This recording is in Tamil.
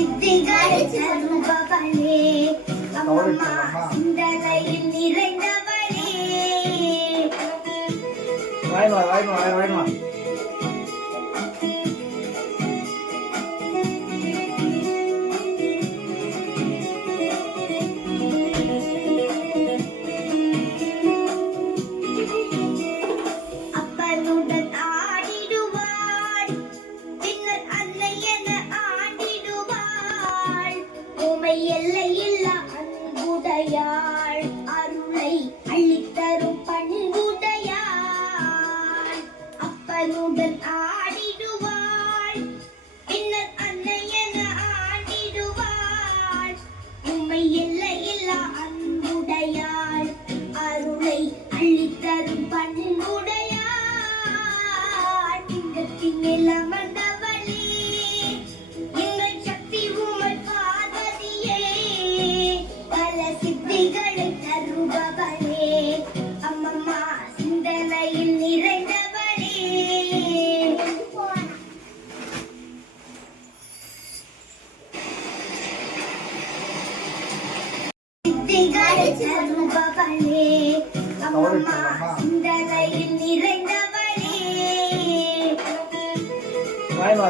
சித்திகளை தருபவளே அம்மம்மா சிந்தனையில் நிறைந்தவளே. வாய்மா அப்பனுடன் ஆடிடுவாள், பின்னர் அன்னை என ஆண்டிடுவாள். உமை எல்லையில்லா அன்புடையாள், அருளை அள்ளித்தரும் பண்புடையாள். அப்பனுடன் ஆடிடுவாள், பின்னர் அன்னை என ஆண்டிடுவாள். உமை எல்லையில்லா அன்புடையாள், அருளை அள்ளித்தரும் பண்புடையாள். திங்கத்தின் நிலமந்தவளே, எங்கள் சக்தி உமை பார்வதியே. பல சித்திகளை தருபவளே அம்மம்மா சிந்தனையில் நிறைந்தவளே. சித்திகளை தருபவளே அம்மம்மா சிந்தனையில் நிறைந்தவளே. வாய்மா